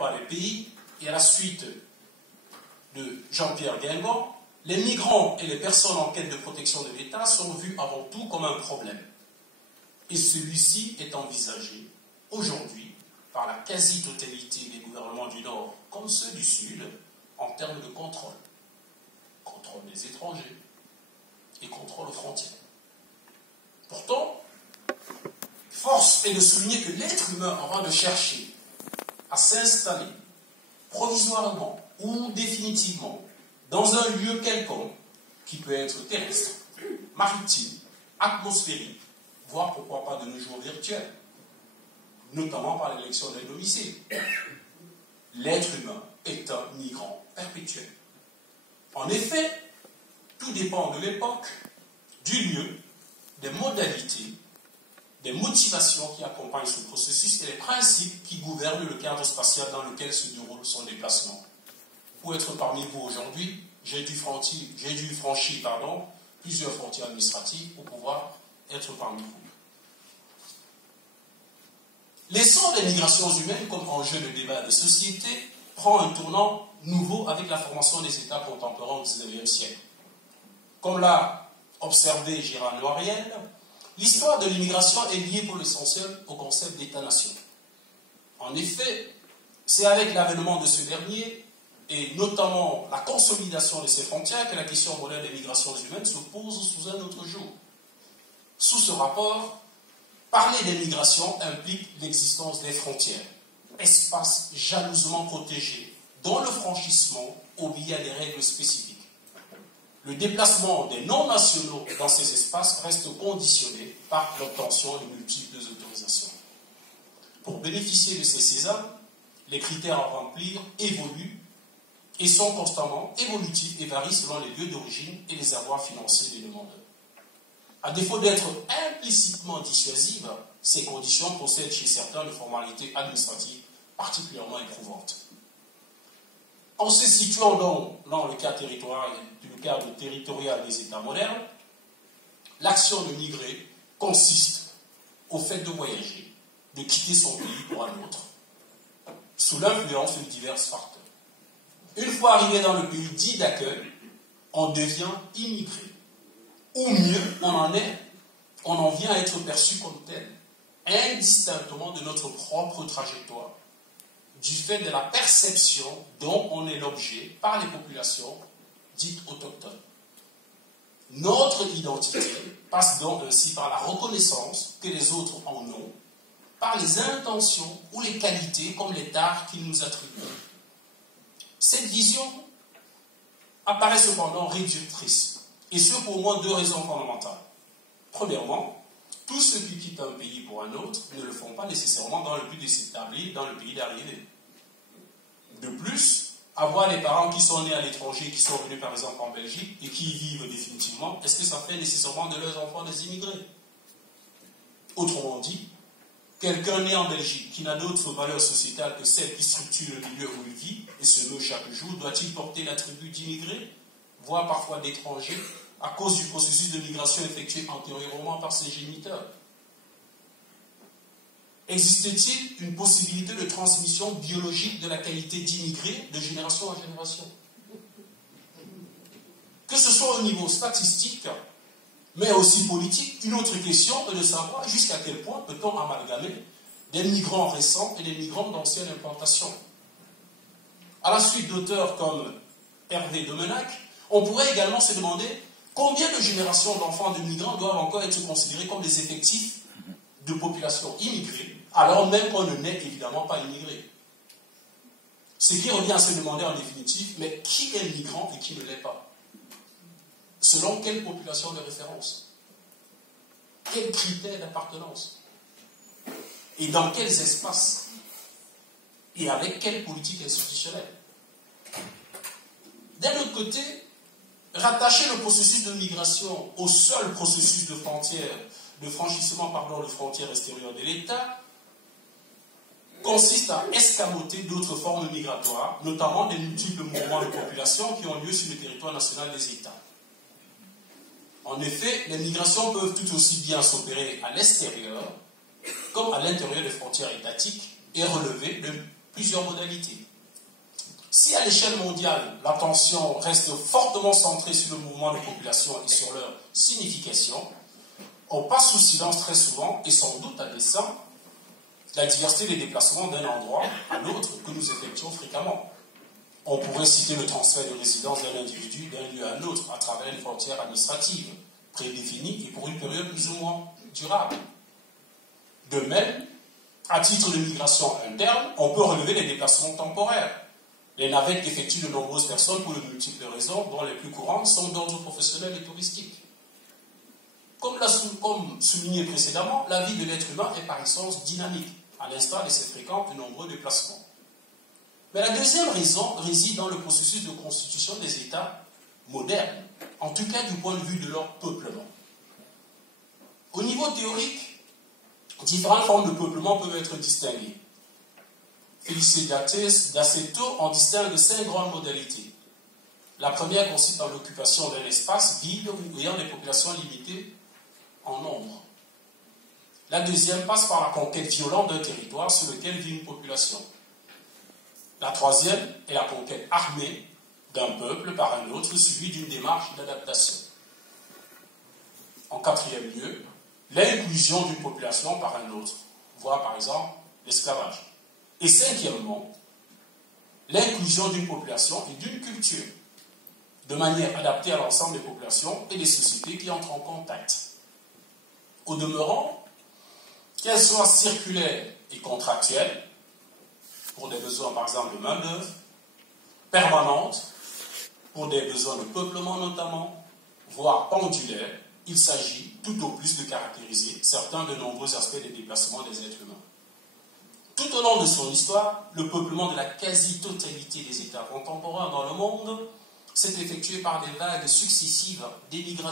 plupart des pays, et à la suite de Jean-Pierre Guingamp, les migrants et les personnes en quête de protection de l'État sont vus avant tout comme un problème. Et celui-ci est envisagé aujourd'hui par la quasi-totalité des gouvernements du Nord comme ceux du Sud en termes de contrôle. Contrôle des étrangers et contrôle aux frontières. Pourtant, force est de souligner que l'être humain aura de chercher à s'installer provisoirement ou définitivement dans un lieu quelconque qui peut être terrestre, maritime, atmosphérique, voire pourquoi pas de nos jours virtuel, notamment par l'élection d'un domicile. L'être humain est un migrant perpétuel. En effet, tout dépend de l'époque, du lieu, des modalités, des motivations qui accompagnent ce processus et les principes qui gouvernent le cadre spatial dans lequel se déroule son déplacement. Pour être parmi vous aujourd'hui, j'ai dû franchir plusieurs frontières administratives pour pouvoir être parmi vous. L'essor des migrations humaines comme enjeu de débat de société prend un tournant nouveau avec la formation des États contemporains au XIXe siècle. Comme l'a observé Gérard Noiriel, l'histoire de l'immigration est liée pour l'essentiel au concept d'État-nation. En effet, c'est avec l'avènement de ce dernier, et notamment la consolidation de ses frontières, que la question moderne des migrations humaines se pose sous un autre jour. Sous ce rapport, parler des migrations implique l'existence des frontières, espaces jalousement protégés, dont le franchissement obéit à des règles spécifiques. Le déplacement des non-nationaux dans ces espaces reste conditionné par l'obtention de multiples autorisations. Pour bénéficier de ces sésames, les critères à remplir évoluent et sont constamment évolutifs et varient selon les lieux d'origine et les avoirs financiers des demandeurs. À défaut d'être implicitement dissuasives, ces conditions possèdent chez certains de formalités administratives particulièrement éprouvantes. En se situant dans le cadre territorial des États modernes, l'action de migrer consiste au fait de voyager, de quitter son pays pour un autre, sous l'influence de divers facteurs. Une fois arrivé dans le pays dit d'accueil, on devient immigré. Ou mieux, on en vient à être perçu comme tel, indistinctement de notre propre trajectoire, du fait de la perception dont on est l'objet par les populations dites autochtones. Notre identité passe donc ainsi par la reconnaissance que les autres en ont, par les intentions ou les qualités comme les dards qu'ils nous attribuent. Cette vision apparaît cependant réductrice, et ce pour au moins deux raisons fondamentales. Premièrement, tous ceux qui quittent un pays pour un autre ne le font pas nécessairement dans le but de s'établir dans le pays d'arrivée. De plus, avoir les parents qui sont nés à l'étranger, qui sont venus par exemple en Belgique et qui y vivent définitivement, est-ce que ça fait nécessairement de leurs enfants des immigrés? Autrement dit, quelqu'un né en Belgique qui n'a d'autre valeur sociétale que celle qui structure le milieu où il vit et se meut chaque jour, doit-il porter l'attribut d'immigré, voire parfois d'étranger, à cause du processus de migration effectué antérieurement par ses géniteurs? Existe-t-il une possibilité de transmission biologique de la qualité d'immigré de génération en génération? Que ce soit au niveau statistique, mais aussi politique, une autre question est de savoir jusqu'à quel point peut-on amalgamer des migrants récents et des migrants d'ancienne implantation. À la suite d'auteurs comme Hervé Domenac, on pourrait également se demander combien de générations d'enfants de migrants doivent encore être considérés comme des effectifs de population immigrée, alors même qu'on ne naît évidemment pas immigré. Ce qui revient à se demander en définitive, mais qui est migrant et qui ne l'est pas? Selon quelle population de référence? Quels critères d'appartenance? Et dans quels espaces? Et avec quelle politique institutionnelle? D'un autre côté, rattacher le processus de migration au seul processus de franchissement de frontières extérieures de l'État consiste à escamoter d'autres formes migratoires, notamment des multiples mouvements de population qui ont lieu sur le territoire national des États. En effet, les migrations peuvent tout aussi bien s'opérer à l'extérieur comme à l'intérieur des frontières étatiques et relever de plusieurs modalités. Si à l'échelle mondiale, l'attention reste fortement centrée sur le mouvement des populations et sur leur signification, on passe sous silence très souvent, et sans doute à dessein, la diversité des déplacements d'un endroit à l'autre que nous effectuons fréquemment. On pourrait citer le transfert de résidence d'un individu d'un lieu à l'autre à travers une frontière administrative, prédéfinie et pour une période plus ou moins durable. De même, à titre de migration interne, on peut relever les déplacements temporaires. Les navettes qu'effectuent de nombreuses personnes pour de multiples raisons, dont les plus courantes sont d'ordre professionnel et touristique. Comme souligné précédemment, la vie de l'être humain est par essence dynamique, à l'instar de ses fréquents et nombreux déplacements. Mais la deuxième raison réside dans le processus de constitution des États modernes, en tout cas du point de vue de leur peuplement. Au niveau théorique, différentes formes de peuplement peuvent être distinguées. Félicité d'Aceto en distingue 5 grandes modalités. La première consiste en l'occupation d'un espace vide ou ayant des populations limitées en nombre. La deuxième passe par la conquête violente d'un territoire sur lequel vit une population. La troisième est la conquête armée d'un peuple par un autre, suivie d'une démarche d'adaptation. En quatrième lieu, l'inclusion d'une population par un autre, voire par exemple l'esclavage. Et cinquièmement, l'inclusion d'une population et d'une culture, de manière adaptée à l'ensemble des populations et des sociétés qui entrent en contact. Au demeurant, qu'elles soient circulaires et contractuelles, pour des besoins par exemple de main-d'œuvre, permanentes, pour des besoins de peuplement notamment, voire pendulaires, il s'agit tout au plus de caractériser certains de nombreux aspects des déplacements des êtres humains. Tout au long de son histoire, le peuplement de la quasi-totalité des États contemporains dans le monde s'est effectué par des vagues successives d'émigration